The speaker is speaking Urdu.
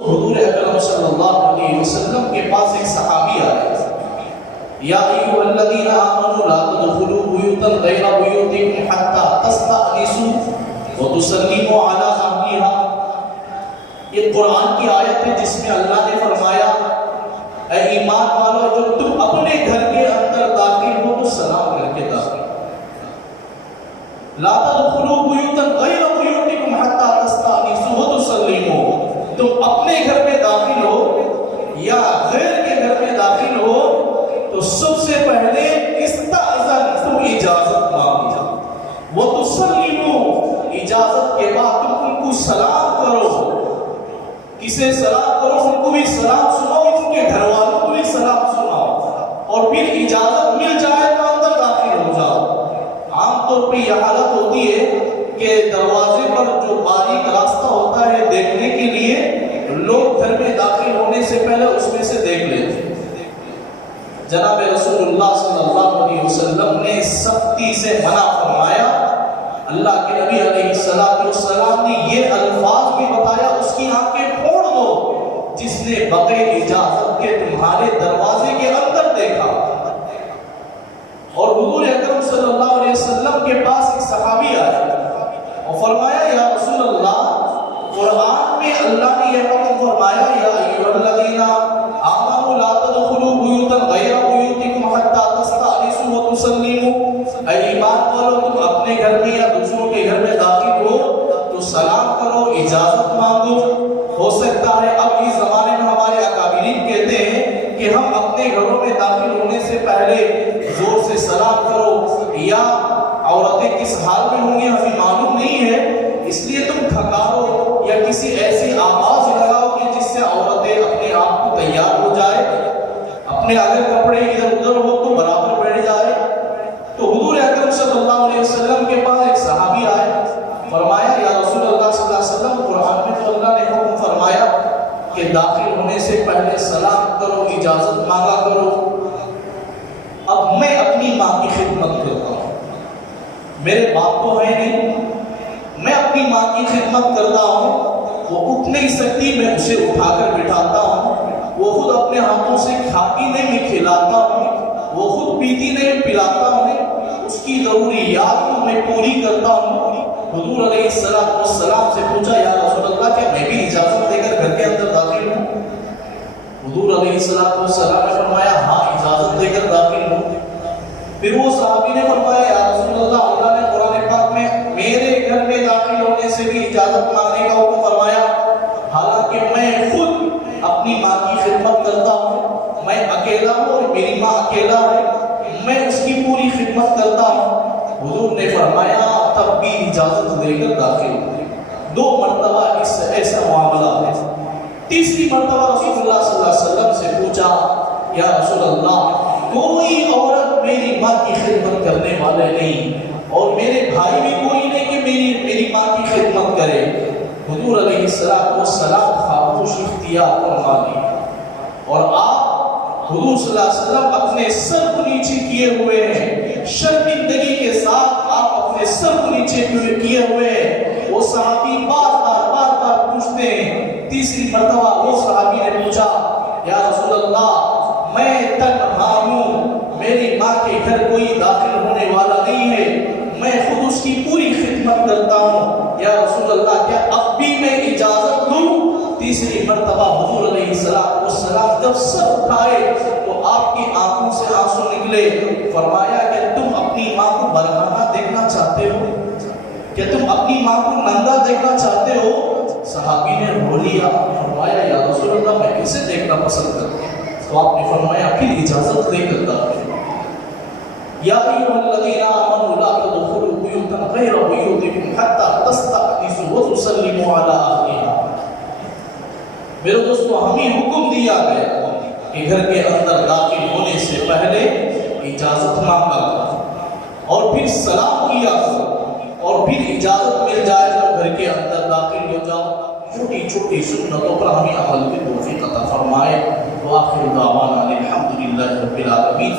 حضور اکرم صلی اللہ علیہ وسلم کے پاس ایک صحابی آئے، یا ایھا الذین آمنوا لا تدخلوا بیوتا غیر بیوتکم حتی تستأنسوا وتسلموا علی اہلھا۔ یہ قرآن کی آیت ہے جس میں اللہ نے فرمایا اے ایمان والو جب تم اپنے گھر کے اندر داخل ہو تو سلام کر کے داخل ہو۔ لا تدخلوا بیوتا غیر بیوتکم حتی تستأنسوا وتسلموا، تم اپنے گھر میں داخل ہو یا غیر کے گھر میں داخل ہو تو سب سے پہلے استاذن، تم اجازت مانگو، وتسلموا، اجازت کے بعد تم ان کو سلام کرو۔ کسے سلام کرو؟ ان کو بھی سلام سناؤ، ان کے گھر والوں کو بھی سلام سناؤ، اور پھر اجازت مل جائے تو اندر داخل ہو جاؤ۔ عام طور پہ یہ حالت ہوتی ہے کہ دروازے پر جو باریک راستہ ہوتا ہے دیکھنے کے لیے لوگ گھر میں داخل ہونے سے پہلے اس میں سے دیکھ لیتے ہیں۔ جناب رسول اللہ صلی اللہ علیہ وسلم نے سختی سے منع فرمایا۔ اللہ کے نبی علیہ السلام نے یہ الفاظ بھی بتایا، اس کی آنکھیں پھوڑ دو جس نے بغیر اجازت کے تمہارے دروازے کے اندر دیکھا۔ اور حضور اکرم صلی اللہ علیہ وسلم کے پاس ایک صحابی آیا اور فرمایا یا رسول اللہ، قرآن میں اللہ نے یہ حکم فرمایا یا ایھا الذین آمنوا لا تدخلوا بیوتا غیر بیوتکم حتی تستأنسوا وتسلموا، اے ایمان والو تم اپنے گھر میں یا دوسروں کے گھر میں داخل ہو تو سلام کرو، اجازت مانگو۔ ہو سکتا ہے اب اس زمانے میں ہمارے اکابرین کہتے ہیں کہ ہم اپنے گھروں میں داخل ہونے سے پہلے زور سے سلام کرو، یا عورتیں کس حال میں ہوں گی ہمیں معلوم نہیں ہے، اس لیے تم کھکارو یا کسی ایسی آواز لگاؤ کہ جس سے عورتیں اپنے آپ کو تیار ہو جائے، اپنے اگر کپڑے ادھر ادھر ہو تو برابر بیٹھ جائے۔ تو حضور اکرم صلی اللہ علیہ وسلم کے پاس ایک صحابی آئے، فرمایا یا رسول اللہ صلی اللہ علیہ وسلم، قرآن میں تو اللہ نے حکم فرمایا کہ داخل ہونے سے پہلے سلام کرو، اجازت مانگا کرو۔ اب میں اپنی ماں کی خدمت کرتا ہوں، میرے باپ تو ہے نہیں، میں اپنی ماں کی خدمت کرتا ہوں، وہ اٹھ نہیں سکتی، میں اسے اٹھا کر بٹھاتا ہوں، وہ خود اپنے ہاتھوں سے کھاتی نہیں میں کھلاتا ہوں، وہ خود پیتی نہیں پلاتا ہوں، اس کی ضروریات کو میں پوری کرتا ہوں۔ حضور علیہ السلام سے پوچھا یا رسول اللہ کیا میں بھی اجازت دے کر گھر کے اندر داخل ہوں؟ حضور علیہ السلام نے فرمایا ہاں اجازت دے کر داخل ہوں۔ پھر وہ صحابی نے فرمایا یا رسول اللہ، اللہ نے قرآن پاک میں میرے گھر میں داخل ہونے سے بھی اجازت مانگنے کا حکم فرمایا، حالانکہ میں خود اپنی ماں کی خدمت کرتا ہوں، میں اکیلا ہوں اور میری ماں اکیلا ہے، میں اس کی پوری خدمت کرتا ہوں۔ حضور نے فرمایا تب بھی اجازت دے کر داخل ہوں۔ 2 مرتبہ اس ایسا معاملہ ہے۔ تیسری مرتبہ رسول اللہ صلی اللہ علیہ وسلم سے پوچھا یا رسول اللہ، کوئی عورت میری ماں کی خدمت کرنے والے نہیں اور میرے بھائی بھی کوئی نہیں کہ میری ماں کی خدمت کرے۔ حضور علیہ السلام خاموش اختیار فرما لی، اور آپ حضور صلی اللہ علیہ وسلم اپنے سر کو نیچے کیے ہوئے ہیں، شرمندگی کے ساتھ آپ اپنے سر کو نیچے کیے ہوئے ہیں۔ وہ صحابی بار بار پوچھتے ہیں۔ تیسری مرتبہ وہ صحابی نے پوچھا یا رسول اللہ، میں تنہا ہوں، میری ماں کے گھر کوئی داخل ہونے والا نہیں ہے، میں خود اس کی پوری خدمت کرتا ہوں، یا رسول اللہ کیا اب بھی میں اجازت لوں؟ تیسری مرتبہ حضور علیہ السلام جب سر اٹھائے تو آپ کی آنکھوں سے آنسو نکلے۔ فرمایا کہ تم اپنی ماں کو برہنہ دیکھنا چاہتے ہو؟ کہ تم اپنی ماں کو ننگا دیکھنا چاہتے ہو؟ صحابی نے رو لیا، فرمایا یا رسول اللہ میں کیسے دیکھنا پسند کرتا ہوں؟ تو آپ نے فرمایا پھر اجازت لے کر داخل یا ایھا الذین آمنوا لا تدخلوا بیوتا غیر بیوتکم حتی تستأنسوا وتسلموا علی اہلھا۔ میرے دوستو، ہمیں حکم دیا گیا کہ گھر کے اندر داخل ہونے سے پہلے اجازت مانگا کرو اور پھر سلام کیا کرو، اور پھر اجازت مل جائے تو گھر کے اندر داخل ہو جاؤ۔ چھوٹی چھوٹی سنتوں پر ہمیں عمل کی توفیق عطا فرمائے۔ وآخر دعوانا الحمدللہ رب العالمین۔